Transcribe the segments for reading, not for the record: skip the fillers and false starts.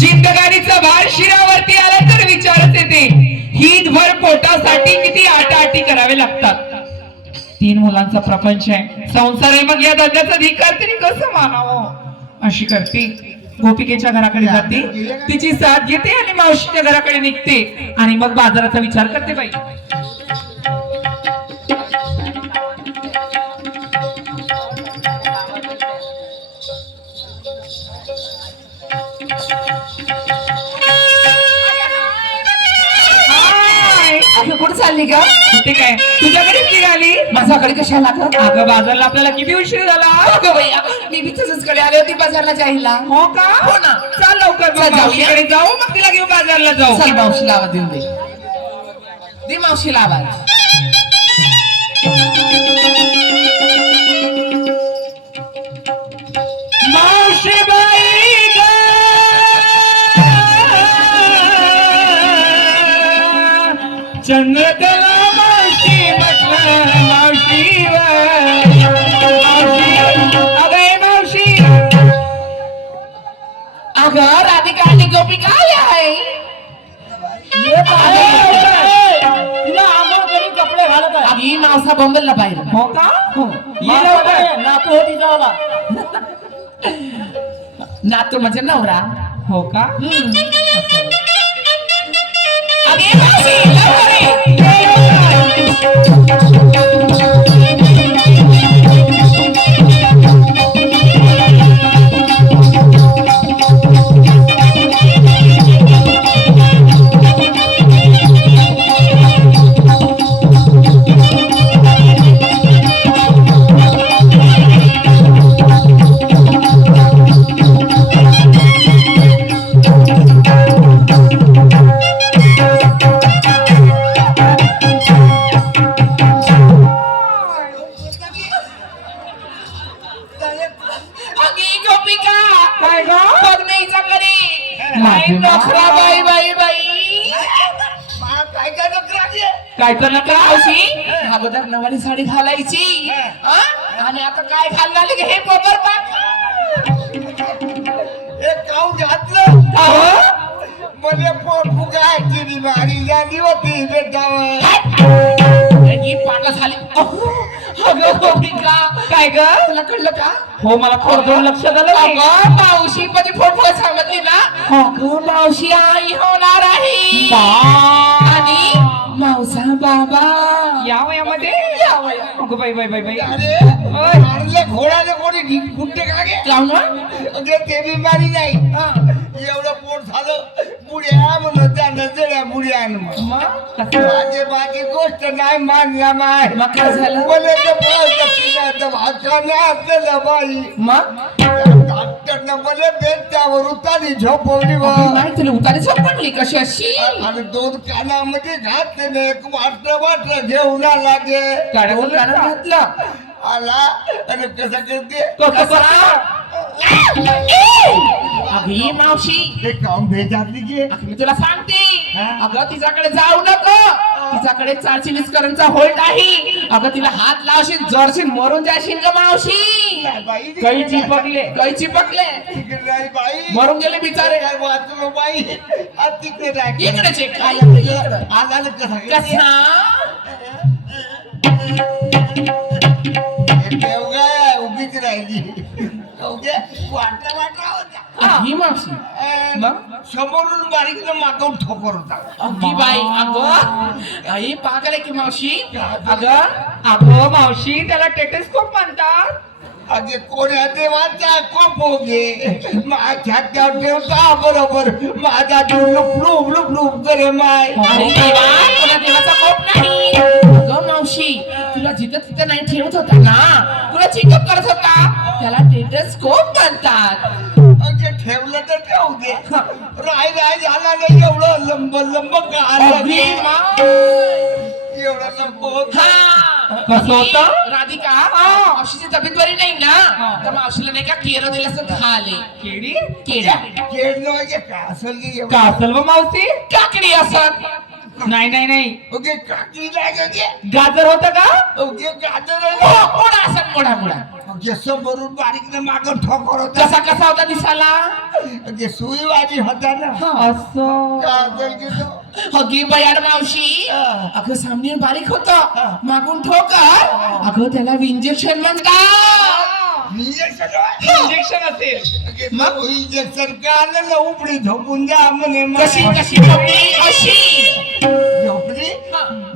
जिंदगानीचा भार शिरावरती आला तर विचारच येते, हितभर पोटासाठी किती आटाआटी करावे लागतात. 3 मुलांचा प्रपंच आहे, संसार आहे, मग या धंद्याचा अधिकार तरी कसं मानावं. अशी करते, गोपिकेच्या घराकडे जाते, तिची साथ घेते आणि मावशीच्या घराकडे निघते आणि मग बाजाराचा विचार करते. बाई कुठे चालली का? ते काय तुझ्याकडेच निघाली? माझ्याकडे कशाला का? अगं बाजारला आपल्याला किती उशीर झाला. अगं बाई, मी बी तुझ्याच कडे आले होती बाजारला जायला. हो का? हो ना. चल लवकर चल जाऊया. मावशीकडे जाऊ, मग तिला घेऊन बाजारला जाऊ. चल मावशीला आवाज देऊन दे. दे मावशीला आवाज. मावशी बाई ग, चंद्रकला मावशी म्हटलं, मावशी मावशी, अगं मावशी. अगं राधिका आणि गोपिका आहे. तिला आंघोळ करून कपडे घालत आहे. ही मावसा बंबलला पाहिजे. हो का? ये लवकर, नातू होती जावला. नातू म्हणजे नवरा. हो का? अगे मावशी, लवकर ये. अगे गोपिका, काय ग? बघ ना हिच्या घरी. माझी नखरा बाई बाई बाई. काय तर नका. मावशी, अगोदर नवारी साडी घालायची, हा? आणि आता काय घालणार हे बरोबर पाठ. ही पाटला झाली. अगं गोपिका, काय ग? तुला कळलं का? हो, मला थोडं लक्ष झालं नाही. अगं मावशी माझी फोटो सांगितली ना. अगं मावशी आई होणार आहे. आणि मावसा बाबा या वयामध्ये या वया. अगं बाई बाई बाई बाई. घोडाने कोणी कुठे का गे जाऊ ना. अगे ते बिमारी नाही एवढं पोट झालं बुड्या म्हणून त्या नजऱ्या बुड्या मग माझे माझी गोष्ट नाही मानला माय मग काय झालं? मला ते भाषा बाई मग डॉक्टरनं मला बेटावर उतारी झोपवली बा नाही तुला उतारी झोपडली कशी अशी? आणि 2 कानामध्ये घातले एक वाटलं घेऊन आला गे दोन कानात घातलं. आला आणि कसं करते कसं करता? अगं मावशी, ते काम भेजातली गे मी तुला सांगते, हा? अगं तिच्याकडे जाऊ नको. तिच्याकडे 420 करंचा होल्ड आहे. अगं तिला हात लावशील जरशील मरून जाशील ग मावशी. बाई काही चिपकले. काही चिपकले नाही बाई मरून गेले बिचारे. काय वाचलो बाई आज तिकडे राख इकडेच आहे, काय इकडं. आला ना कसा कसा? देवगा उभीच राहिली ओके वाटला होता ही मावशी मग? समोरून बारीकनं मागून ठोकर होता अगदी बाई. अगं आई पागल आहे की मावशी. अगं मावशी, त्याला टेटेस्कोप म्हणतात. अगे कोण्या देवाचा कोप होगे माझ्या त्या देवता बरोबर माझा जीव लुप लुप लुप करे माय अरे देवा, तुला देवाचा कोप नाही. अगं मावशी, तुला जिथं तिथं नाही ठेवत होता ना, तुला चेकअप करत होता, त्याला टेटस्कोप म्हणतात. अगे ठेवलं तर ठेवू दे राय झाला नाही एवढं लंब का अगदी मा- एवढं लंब होत हा. कसं होतं? राधिका, मावशीची तब्येत बरी नाही ना, तर मावशीला नाही का केरं दिलं असं खाले. केळी? केळ्या खेळणं म्हणजे काय असेल की का असेल व मावशी? काकडी असत. नाही नाही नाही, ओके काकी नाही गे गाजर होतं का? ओके गाजर मोडा असत, मोडा मोडा. जसं भरून बारीक मागं ठोकर होता कसा कसा होता दिसाला जे सुईवादी होता ना असं काजल गेलो अगी बयाड मावशी अगं सामने बारीक होत मागून ठोकर अगं त्याला इंजेक्शन म्हणतात इंजेक्शन असेल मग इंजेक्शन का आलं ना उपडी झोपून द्या म्हणे कशी कशी ठोकली अशी झोपडी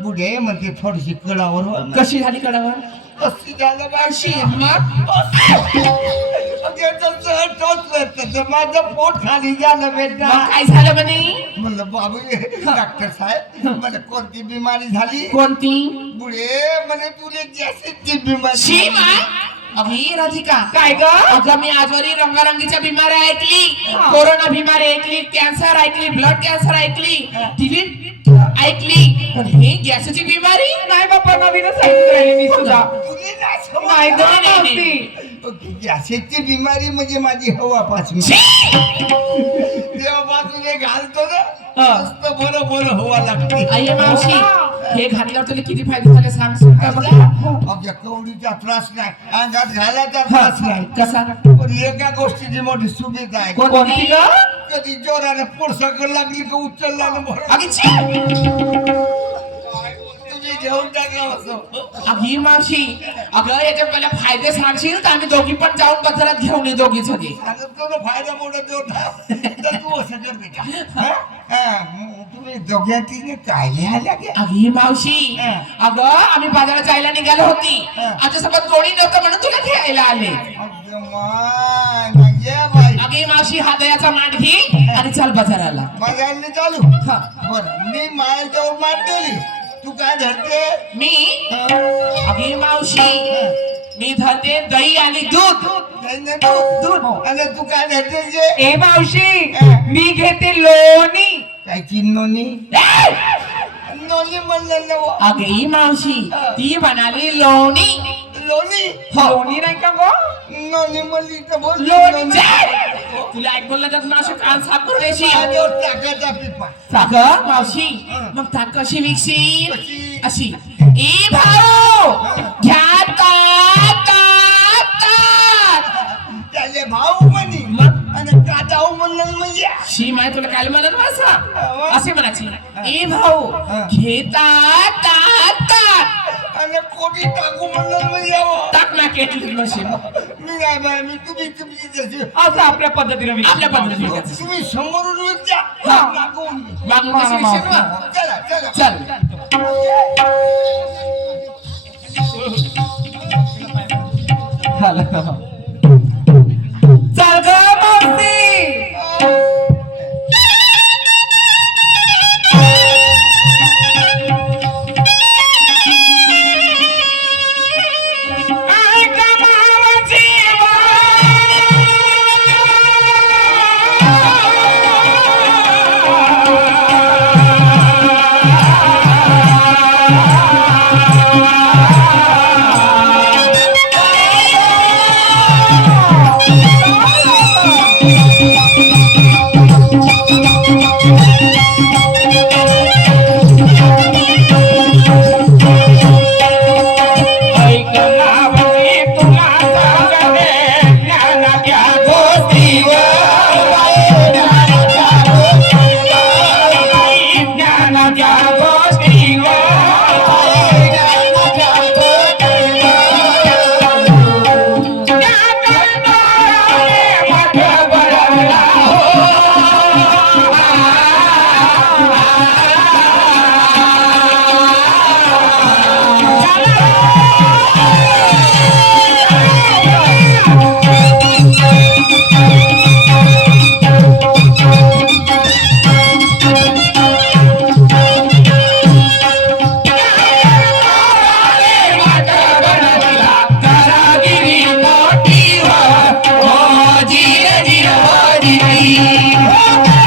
बुढे म्हणते थोडीशी कडावर हो. कशी झाली कडावर कशी झालं अशी बाशी मग टोचलं तर माझं पोट खाली झालं बेटा मग काय झालं म्हणे म्हणलं बाबू डॉक्टर साहेब मला कोणती बिमारी झाली कोणती बुढे म्हणे तुला गॅसेसची बिमारी शी माय अगी राधिका काय ग अगं मी आजवरी रंगारंगीच्या बिमाऱ्या ऐकली कोरोना बिमारी ऐकली कॅन्सर ऐकली ब्लड कॅन्सर ऐकली टीव्ही ऐकली पण हे गॅसची बिमारी नाही बाबा नवीनच ऐकून राहिली मी सुद्धा तुला नाही समजलं? नाही ग नाही, नाही, मावशी. गॅसेसची बिमारी म्हणजे माझी हवा पाचवी तेव्हापासून हे घालतो ना मस्त बरं बरं हवा लागते आई मावशी हे घातल्यावर तुला किती फायदे झाले सांग का मला आपल्या कवडीचा त्रास नाही अंगात घालायचा त्रास नाही कसा पण एका गोष्टीची मोठी सुविधा आहे कोणती ग कधी जोराने पोरसाकर लागली का उचलला ना बरं अगी छी! तुम्ही घेऊन टाका असं अगी मावशी अगं याच्या पहिल्या फायदे सांगशील तर आम्ही दोघी पण जाऊन बाजारात घेऊन येऊ दोघी सगळी सांगतो ना फायदा मोठा जोडा तर तू असं कर बेटा हा? हा, तुम्ही दोघ्यातीने काय लिहायला घ्या अगी मावशी अगं आम्ही बाजारात जायला निघालो होती आमच्यासोबत कोणी नव्हतं म्हणून तुला घ्यायला आले अगे मावशी हा दयाचा माठ घे आणि चल बाजाराला माझ्या चालू बरं मी माझ्याजवळ मांडली तू काय धरते मी अगे मावशी मी धरते दही आणि दूध दूध आणि तू काय धरते जे ए मावशी मी घेते लोणी काय चिन्नोनी नोनी म्हणलं ना वो. अगे मावशी ती म्हणाली लोणी लोणी लोणी नाही का गो नोनी म्हणली तर बोल लोणी तुला ऐकून लागत ना असं कान साफ करून येशील माझ्यावर टाकायचा पिपा साखर मावशी मग ताक कशी विकशील कशी? अशी ए भाऊ घ्या ताक त्याले भाऊ म्हणी मग आणि काटाऊ म्हणलं म्हणजे शी माय तुला काय म्हणत माझा असे म्हणायची ए भाऊ घेता ताक आणि कोटी टाकू म्हणलं म्हणजे ताक ना केटली मशीन मी नाही बाय मी तुम्ही जशी असं आपल्या पद्धतीने विचार. आपल्या पद्धतीने विकायचं. तुम्ही समोरून विद्या हा. मागून मागून कशी विकशील ना? चला चला चल चल ग मावशी Oh